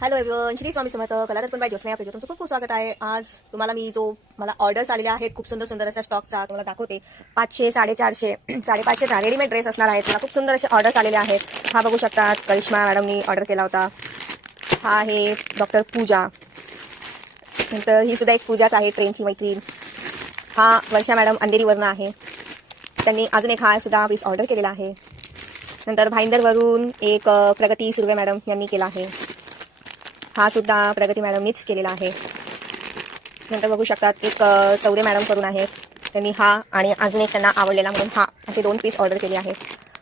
Hello everyone, Shri Swami Samarth. कलारत्न bye Jyotsna या पेजवर तुमचं खूप खूप स्वागत आहे. आज तुम्हाला मी जो मला ऑर्डर्स आलेल्या आहेत खूप सुंदर सुंदर अशा स्टॉकचा तुम्हाला दाखवते. 500, 450, 550चा रेडीमेड ड्रेस असणार आहेत. मला खूप सुंदर असे ऑर्डर्स आलेले आहेत. हा बघू शकता, करिश्मा मॅडमनी ऑर्डर केला होता. हा आहे डॉक्टर पूजा. नंतर ही सुद्धा एक पूजाच आहे, ट्रेनची मैत्रीण. हा वर्षा मॅडम अंधेरीवरनं आहे. त्यांनी अजून एक हा सुद्धा पीस ऑर्डर केलेला आहे. नंतर भाईंदरवरून एक प्रगती सुर्वे मॅडम यांनी केला आहे. हा सुद्धा प्रगती मॅडमनीच केलेला आहे. नंतर बघू शकतात एक चौरे मॅडम करून आहेत. त्यांनी हा आणि अजून एक त्यांना आवडलेला म्हणून हा असे 2 पीस ऑर्डर केले आहेत.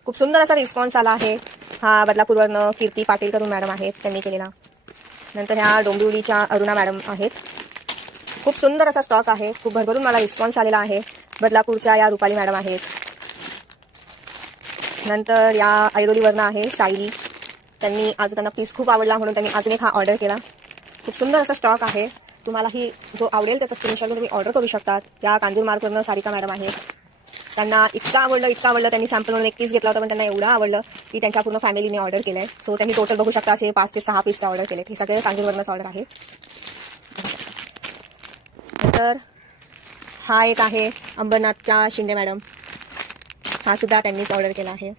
खूप सुंदर असा रिस्पॉन्स आला आहे. हा बदलापूरवरनं कीर्ती पाटील करून मॅडम आहेत, त्यांनी केलेला. नंतर ह्या डोंबिवलीच्या अरुणा मॅडम आहेत. खूप सुंदर असा स्टॉक आहे. खूप भरभरून मला रिस्पॉन्स आलेला आहे. बदलापूरच्या या रुपाली मॅडम आहेत. नंतर या ऐरोलीवरनं आहे सायली. त्यांनी अजून त्यांना पीस खूप आवडला म्हणून त्यांनी अजून एक हा ऑर्डर केला. खूप सुंदर असा स्टॉक आहे. तुम्हालाही जो आवडेल त्याचा स्क्रीनशॉट तुम्ही ऑर्डर करू शकतात. या कांजूर मार्कवरनं सारिका मॅडम आहेत. त्यांना इतकं आवडलं त्यांनी सॅम्पल म्हणून 1 पीस घेतला होता, पण त्यांना एवढं आवडलं की त्यांच्या पूर्ण फॅमिलीने ऑर्डर केलं आहे. सो त्यांनी टोटल बघू शकता असे 5 ते 6 पीसचा ऑर्डर केले. हे सगळे कांजूरवरनंच ऑर्डर आहे. नंतर हा एक आहे अंबरनाथच्या शिंदे मॅडम. हा सुद्धा त्यांनीच ऑर्डर केला आहे.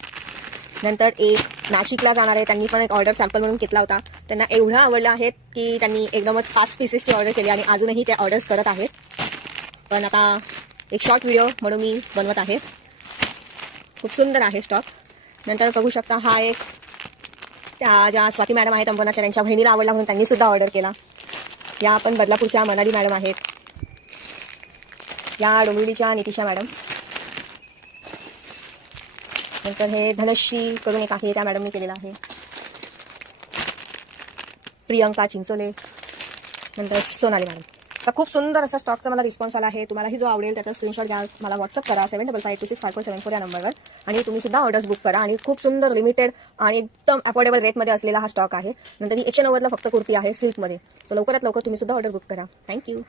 नंतर एक नाशिकला जाणार आहे, त्यांनी पण एक ऑर्डर सॅम्पल म्हणून घेतला होता. त्यांना एवढं आवडलं आहे की त्यांनी एकदमच 5 पीसेसची ऑर्डर केली आणि अजूनही ते ऑर्डर्स करत आहेत. पण आता एक शॉर्ट व्हिडिओ म्हणून मी बनवत आहे. खूप सुंदर आहे स्टॉक. नंतर बघू शकता हा एक त्या ज्या स्वाती मॅडम आहेत अंबरनाथच्या, त्यांच्या बहिणीला आवडला म्हणून त्यांनी सुद्धा ऑर्डर केला. या पण बदलापूरच्या मनाली मॅडम आहेत. या डोंबिवलीच्या नितिशा मॅडम. नंतर हे धनश्री करून एक आहे, त्या मॅडमने केलेला आहे. प्रियंका चिंचोले. नंतर सोनाली मॅडम. असा खूप सुंदर असा स्टॉकचा मला रिस्पॉन्स आला आहे. तुम्हालाही जो आवडेल त्याचा स्क्रीनशॉट घ्या, मला व्हॉट्सअप करा 7558265474 या नंबरवर आणि तुम्ही सुद्धा ऑर्डर्स बुक करा. आणि खूप सुंदर लिमिटेड आणि एकदम अफोर्डेबल रेटमध्ये असलेला हा स्टॉक आहे. नंतर ही 190ला फक्त कुर्ती आहे सिल्कमध्ये. सो लवकरात लवकर तुम्ही सुद्धा ऑर्डर बुक करा. थँक्यू.